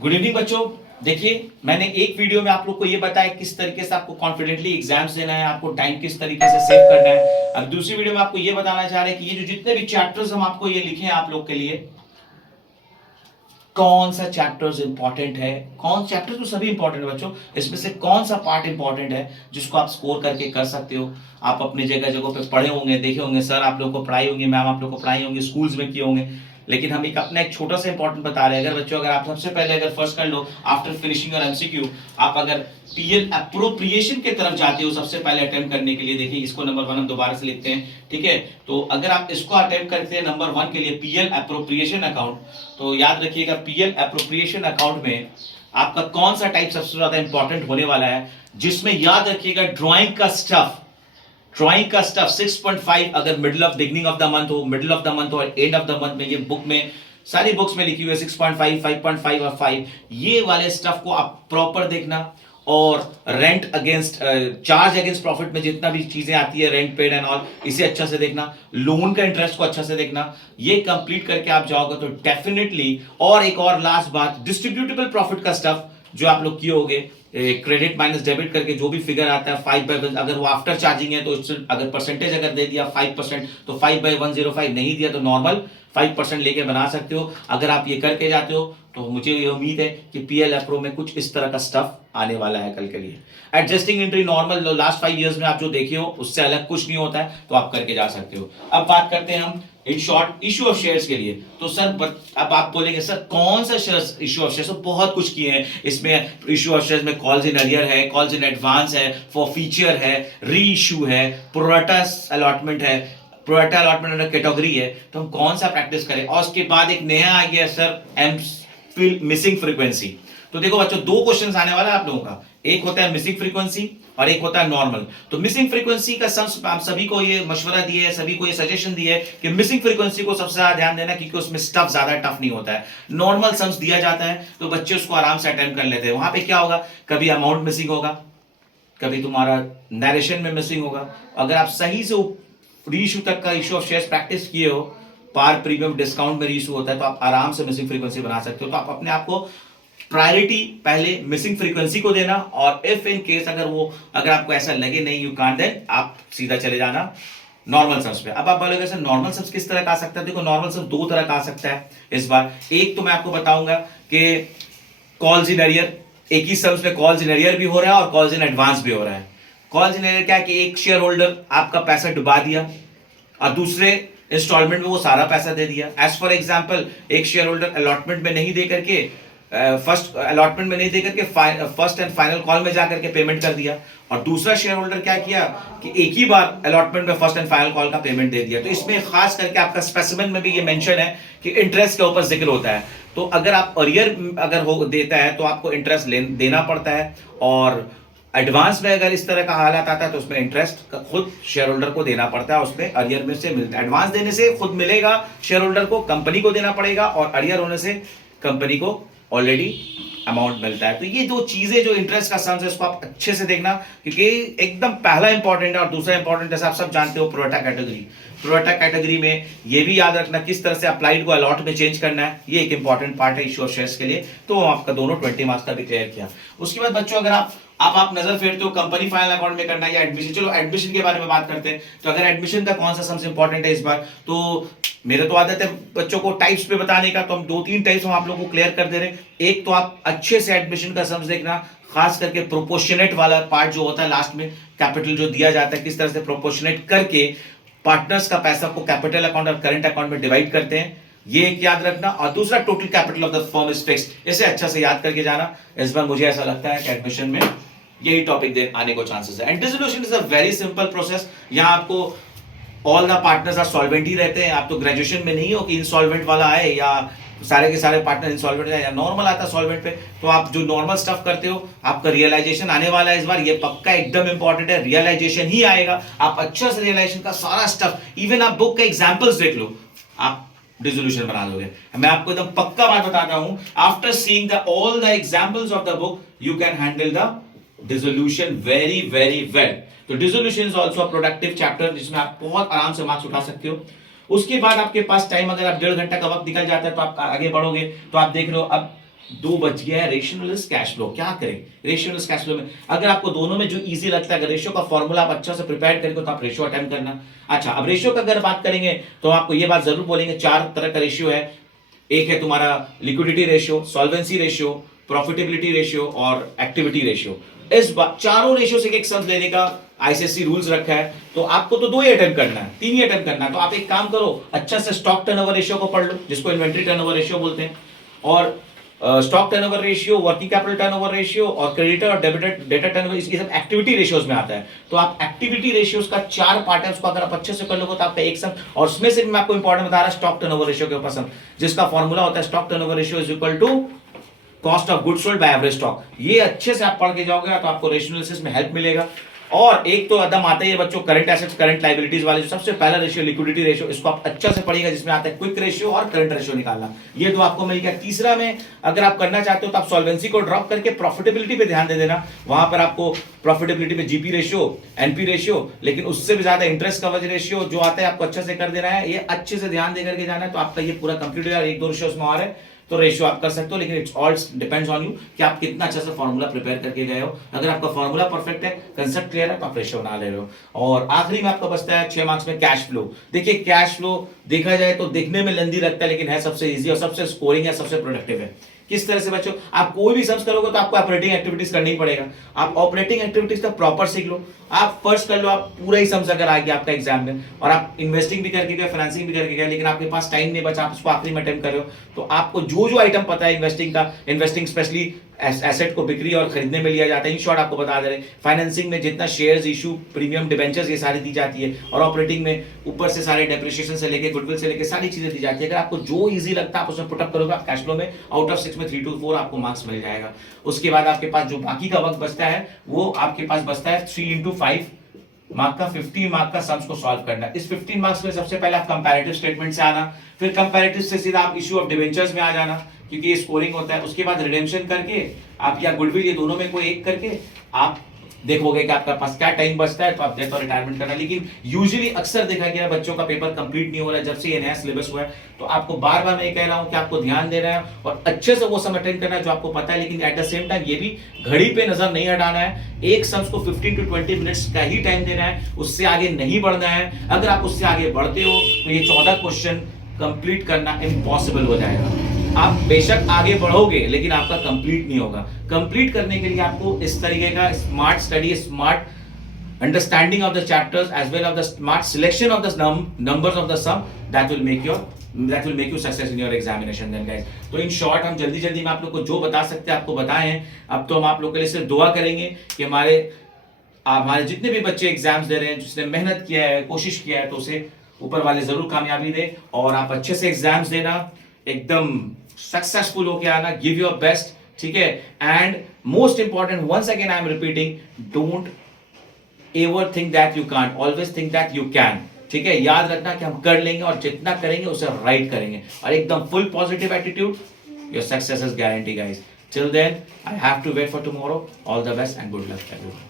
Good evening बच्चों। देखिए, मैंने एक वीडियो में आप लोग को ये बताया किस तरीके से आपको कॉन्फिडेंटली एग्जाम्स देना है, आपको टाइम किस तरीके से सेव करना है। अब दूसरी वीडियो में आपको ये बताना चाह रहे हैं कि ये जो जितने भी चैप्टर्स हम आपको ये लिखे हैं आप लोग के लिए, कौन सा चैप्टर्स इंपॉर्टेंट है। कौन चैप्टर तो सभी इंपॉर्टेंट है बच्चों, इसमें से कौन सा पार्ट इंपॉर्टेंट है जिसको आप स्कोर करके कर सकते हो। आप अपनी जगह जगह पे पढ़े होंगे, देखे होंगे, सर आप लोग को पढ़ाई होंगी, मैम आप लोग को पढ़ाई होंगी, स्कूल्स में किए होंगे, लेकिन हम एक अपना एक छोटा सा इंपॉर्टेंट बता रहे हैं। अगर बच्चों, अगर आप सबसे पहले अगर फर्स्ट कर लो आफ्टर फिनिशिंग योर एमसीक्यू, आप अगर पीएल अप्रोप्रिएशन की तरफ जाते हो सबसे पहले अटेम्प्ट करने के लिए, देखिए इसको नंबर 1 हम दोबारा से लिखते हैं, ठीक है। तो अगर आप इसको अटेम्प्ट करते हैं नंबर 1 के लिए पीएल अप्रोप्रिएशन अकाउंट, तो याद रखिएगा पीएल अप्रोप्रिएशन अकाउंट में आपका कौन सा टाइप सबसे ज्यादा इंपॉर्टेंट होने वाला है, जिसमें याद रखिएगा ड्राइंग का स्टफ, ड्राइंग का स्टफ 6.5 अगर middle of beginning of the month हो, मिडिल ऑफ द मंथ हो, एंड ऑफ द मंथ में, ये बुक में सारी बुक्स में लिखी हुई है 6.5, 5.5 और 5, ये वाले स्टफ को आप प्रॉपर देखना। और rent against charge against profit में जितना भी चीजें आती है, रेंट पेड एंड ऑल, इसे अच्छा से देखना, लोन का इंटरेस्ट को अच्छा से देखना। ये कंप्लीट करके आप जाओगे तो डेफिनेटली। और एक और लास्ट बात, डिस्ट्रीब्यूटेबल प्रॉफिट का स्टफ जो आप लोग किए होंगे, क्रेडिट माइनस डेबिट करके जो भी फिगर आता है 5/1, अगर वो आफ्टर चार्जिंग है तो अगर परसेंटेज अगर दे दिया 5% तो 5/105, नहीं दिया तो नॉर्मल 5% लेके बना सकते हो। अगर आप ये करके जाते हो तो मुझे ये उम्मीद है कि पीएल अप्रो में कुछ इस तरह का स्टफ आने वाला है कल के लिए। Adjusting entry normal last 5 years में आप जो देखे हो उससे अलग कुछ नहीं होता है, तो आप करके जा सकते हो। अब बात करते हैं हम in short issue of shares के लिए। तो सर अब आप बोलेंगे सर कौन सा शेयर्स इशू ऑफ शेयर्स, तो बहुत कुछ किए हैं इसमें। इशू ऑफ शेयर्स में कॉल्स इन अरियर है, कॉल्स इन एडवांस है, फॉर फीचर है, री इशू है, प्रोरेटा अलॉटमेंट है, प्रोरेटा अलॉटमेंट अंडर कैटेगरी है। तो हम कौन सा प्रैक्टिस करें। और उसके बाद एक नया आ गया सर एम मिसिंग फ्रीक्वेंसी। तो देखो बच्चों, 2 क्वेश्चंस आने वाला है आप लोगों का, एक होता है मिसिंग फ्रीक्वेंसी और एक होता है नॉर्मल। तो मिसिंग फ्रीक्वेंसी का सम्स आप सभी को ये मशवरा दिए है, सभी को ये सजेशन दिए है कि मिसिंग फ्रीक्वेंसी को सबसे ज्यादा ध्यान देना, क्योंकि उसमें स्टफ ज्यादा टफ नहीं होता है। नॉर्मल सम्स दिया जाता है तो बच्चे उसको आराम से अटेम्प्ट कर लेते हैं। वहां पे क्या होगा, कभी अमाउंट मिसिंग होगा, कभी तुम्हारा नरेशन में मिसिंग होगा। अगर आप सही से रीइश्यू तक का इशू ऑफ शेयर्स प्रैक्टिस किए हो, पार प्रीमियम डिस्काउंट में रीइश्यू होता है, तो आप आराम से मिसिंग फ्रीक्वेंसी बना सकते हो। तो आप अपने आप को प्रायोरिटी पहले मिसिंग फ्रीक्वेंसी को देना, और इफ इन केस अगर आपको ऐसा लगे नहीं यू कांट, देन आप सीधा चले जाना नॉर्मल सम्स पे। अब आप बोलोगे सर नॉर्मल सम्स किस तरह का आ सकता है। देखो नॉर्मल सम्स 2 तरह का आ सकता है इस बार। एक तो मैं आपको बताऊंगा कि कॉल्स इन अरियर, एक ही सम्स में कॉल्स इन अरियर भी हो रहा है और कॉल्स इन एडवांस भी हो रहा है। कॉल्स इन अरियर क्या है कि एक शेयर होल्डर आपका पैसा डुबा दिया और दूसरे इंस्टॉलमेंट में वो सारा पैसा दे दिया। एज फॉर एग्जांपल, एक शेयर होल्डर अलॉटमेंट में नहीं दे करके फर्स्ट अलॉटमेंट में नहीं देकर के फर्स्ट एंड फाइनल कॉल में जाकर के पेमेंट कर दिया, और दूसरा शेयर होल्डर क्या किया कि एक ही बार अलॉटमेंट में फर्स्ट एंड फाइनल कॉल का पेमेंट दे दिया। तो इसमें खास करके आपका स्पेसिमेन में भी ये मेंशन है कि इंटरेस्ट के ऊपर जिक्र होता है। तो अगर आप अरियर अगर हो देता है तो आपको इंटरेस्ट देना पड़ता है, और एडवांस में अगर इस तरह का हालात आता है तो उसमें इंटरेस्ट खुद शेयर होल्डर को देना पड़ता है, उसमें अरियर में से मिलता है। एडवांस देने से खुद मिलेगा शेयर होल्डर को, कंपनी को देना पड़ेगा, और अरियर होने से कंपनी को ऑलरेडी अमाउंट मिलता है। तो ये 2 चीजें जो इंटरेस्ट का सम्स है, इसको आप अच्छे से देखना, क्योंकि एकदम पहला इंपॉर्टेंट है। और दूसरा इंपॉर्टेंट जैसे आप सब जानते हो प्रोरेटा कैटेगरी, प्रोरेटा कैटेगरी में ये भी याद रखना किस तरह से अप्लाइड को अलॉट में चेंज करना है, ये एक इंपॉर्टेंट पार्ट है इशू ऑफ शेयर्स के लिए। तो आपका दोनों 20 मार्क्स का भी क्लियर किया। उसके बाद बच्चों, अगर आप नजर फेरते हो कंपनी फाइनल अकाउंट में करना है या एडमिशन, चलो एडमिशन के बारे में बात करते हैं। तो अगर एडमिशन का कौन सा सबसे इंपॉर्टेंट है इस बार, तो मेरे तो आदत है बच्चों को टाइप्स पे बताने का, तो हम 2-3 टाइप्स हम आप लोगों को क्लियर कर दे रहे हैं। एक तो आप अच्छे से एडमिशन का सम्स देखना, खास करके प्रोपोर्शनेट वाला पार्ट जो होता है लास्ट में, कैपिटल जो दिया जाता है किस तरह से प्रोपोर्शनेट करके पार्टनर्स का पैसा को कैपिटल अकाउंट और करंट अकाउंट में डिवाइड करते हैं, ये एक याद रखना। और दूसरा total capital of the firm is fixed, इसे अच्छा से याद करके जाना। इस बार मुझे ऐसा लगता है कि एडमिशन में यही टॉपिक आने को चांसेस है। And dissolution is a very simple process. यहां आपको all the partners are solvent ही रहते हैं। आप तो ग्रेजुएशन में नहीं हो कि इंसॉल्वेंट वाला आए या सारे के सारे पार्टनर इंसॉल्वेंट है, या नॉर्मल आता है सॉल्वेंट पे। तो आप जो नॉर्मल स्टफ करते हो, आपका रियलाइजेशन आने वाला है इस बार, ये पक्का एकदम इंपॉर्टेंट है, रियलाइजेशन ही आएगा। आप अच्छा से रियलाइजेशन का सारा स्टफ, इवन आप बुक के एग्जांपल्स देख लो, आप डिसोल्यूशन बना दोगे। मैं आपको एकदम पक्का बात बताता हूं, after seeing the all the examples of the book you can handle the dissolution very very well. तो dissolution is also a productive chapter जिसमें आप बहुत आराम से मार्क्स उठा सकते हो। उसके बाद आपके पास टाइम, अगर आप 1.5 घंटा का वक्त निकल जाता है तो आप आगे बढ़ोगे। तो आप देख रहे हो अब दो बच गया है, रेशियो लेस कैश फ्लो। क्या करें रेशियो लेस कैश फ्लो में? अगर आपको दोनों में जो इजी लगता है, अगर रेशियो का फॉर्मूला आप अच्छा से प्रिपेयर करेंगे तो आप रेशियो अटेम्प्ट करना। अच्छा, अब रेशियो का अगर बात करेंगे तो आपको ये बात जरूर बोलेंगे, 4 तरह का रेशियो है। एक है तुम्हारा liquidity ratio, solvency ratio, profitability ratio और एक्टिविटी रेशियो। इस चारों रेशियो से एक सम लेने का आईसीएससी रूल्स रखा है, तो आपको तो 2 ही अटेम्प्ट करना है, 3 ही अटेम्प्ट करना है। तो आप एक काम करो, अच्छा से स्टॉक टर्नओवर रेशियो को पढ़ लो, जिसको इन्वेंट्री टर्नओवर रेशियो बोलते हैं, और stock turnover ratio, working capital turnover ratio और क्रेडिटर और डेबिटर टर्नओवर, ये सब एक्टिविटी रेशियोज में आता है। तो आप एक्टिविटी रेशियोज का 4 पार्ट है, उसको अगर आप अच्छे से कर लोगे तो आपका एक सम, और उसमें से मैं आपको इंपॉर्टेंट बता रहा स्टॉक टर्नओवर रेशियो के ऊपर सम, जिसका फॉर्मूला होता है stock turnover ratio is equal to cost of goods sold by average stock. ये अच्छे से आप पढ़ के जाओगे तो आपको रेशियो एनालिसिस में हेल्प मिलेगा। और एक तो एकदम आता ही है बच्चों करंट एसेट्स करंट लायबिलिटीज वाले, जो सबसे पहला रेशियो लिक्विडिटी रेशियो, इसको आप अच्छा से पढ़िएगा, जिसमें आता है क्विक रेशियो और करंट रेशियो निकालना। ये दो आपको मिल गया। तीसरा में अगर आप करना चाहते हो तो आप सॉल्वेंसी को ड्रॉप करके प्रॉफिटेबिलिटी पे ध्यान दे देना। वहां पर आपको प्रॉफिटेबिलिटी पे जीपी रेशियो, एनपी रेशियो, लेकिन उससे भी ज्यादा इंटरेस्ट कवरेज रेशियो जो आता है आपको अच्छे से कर देना है। ये अच्छे से ध्यान दे करके जाना है, तो आपका ये पूरा कंप्लीट हो जाएगा। 1-2 रेशियो उसमें और है तो रेशियो आप कर सकते हो, लेकिन it's all depends on you कि आप कितना अच्छा से फॉर्मूला प्रिपेयर करके गए हो। अगर आपका फॉर्मूला परफेक्ट है, कंसेप्ट क्लियर है, तो आप रेशियो बना ले रहे हो। और आखिरी में आपका बचता है 6 मार्क्स में कैश फ्लो। देखिए कैश फ्लो देखा जाए तो देखने में लेंदी लगता है, लेकिन है सबसे इजी और सबसे स्कोरिंग है, सबसे प्रोडक्टिव है। किस तरह से बच्चों, आप कोई भी सम्स करोगे तो आपको ऑपरेटिंग एक्टिविटीज करनी ही पड़ेगा। आप ऑपरेटिंग एक्टिविटीज का प्रॉपर सीख लो। आप फर्स्ट कर लो, आप पूरा ही सम्स अगर आ गया आपका एग्जाम में, और आप इन्वेस्टिंग भी करके गए, फाइनेंसिंग भी करके गए, लेकिन आपके पास टाइम नहीं बचा, आप उसको आखिरी में अटेम्प्ट कर रहे हो, तो आपको जो जो आइटम पता है इन्वेस्टिंग का, इन्वेस्टिंग स्पेशली एसेट को बिक्री और खरीदने में लिया जाता है, इन शॉर्ट आपको बता दे रहे हैं। फाइनेंसिंग में जितना शेयर्स इशू, प्रीमियम, डिबेंचर्स, ये सारी दी जाती है। और ऑपरेटिंग में ऊपर से सारे डेप्रिसिएशन से लेके गुडविल से लेके सारी चीजें दी जाती है। अगर आपको जो इजी लगता है आप उसमें पुटअप करोगे, आप कैश फ्लो में आउट ऑफ 6 में 3 to 4 आपको मार्क्स मिल जाएगा। उसके बाद आपके पास जो बाकी का वक्त बचता है वो आपके पास बचता है 3 into 5 मार्क का 15 मार्क का सम्स को सॉल्व करना है। इस 15 मार्क्स में सबसे पहले आप कंपैरेटिव स्टेटमेंट से आना, फिर कंपैरेटिव से सीधा आप इशू ऑफ डिबेंचर्स में आ जाना, क्योंकि ये स्कोरिंग होता है। उसके बाद रिडेम्पशन करके आप या गुडविल, ये दोनों में कोई एक करके आप देखोगे कि आपका पास क्या टाइम बचता है, तो आप डेथ और रिटायरमेंट करना। लेकिन यूजुअली अक्सर देखा गया है बच्चों का पेपर कंप्लीट नहीं हो रहा है जब से ये नया सिलेबस हुआ है। तो आपको बार बार मैं ये कह रहा हूं कि आपको ध्यान देना है और अच्छे से वो सम अटेंड करना है जो आपको पता है, लेकिन एट द सेम टाइम ये भी घड़ी पे नजर नहीं हटाना है। एक सम्स को 15 to 20 मिनट्स का ही टाइम देना है, उससे आगे नहीं बढ़ना है। अगर आप उससे आगे बढ़ते हो तो ये 14 क्वेश्चन कंप्लीट करना इम्पॉसिबल हो जाएगा। आप बेशक आगे बढ़ोगे लेकिन आपका कंप्लीट नहीं होगा। कंप्लीट करने के लिए आपको इस तरीके का smart study, smart understanding of the chapters as well of the smart selection of the numbers of the sum, that will make you success in your examination then guys. तो इन शॉर्ट हम जल्दी जल्दी में आप लोग को जो बता सकते हैं आपको बताएं हैं। अब तो हम आप लोग के लिए सिर्फ दुआ करेंगे कि हमारे जितने भी बच्चे एग्जाम्स दे रहे हैं, जिसने मेहनत किया है, कोशिश किया है, तो उसे ऊपर वाले जरूर कामयाबी दे और आप अच्छे से एग्जाम्स देना, एकदम सक्सेसफुल होके आना, गिव योर बेस्ट, ठीक है। And most important, once again I am repeating, don't ever think that you can't, always think that you can, ठीक है। याद रखना कि हम कर लेंगे और जितना करेंगे उसे राइट करेंगे, और एकदम full positive attitude, your success is guarantee guys. Till then I have to wait for tomorrow. All the best and good luck everyone.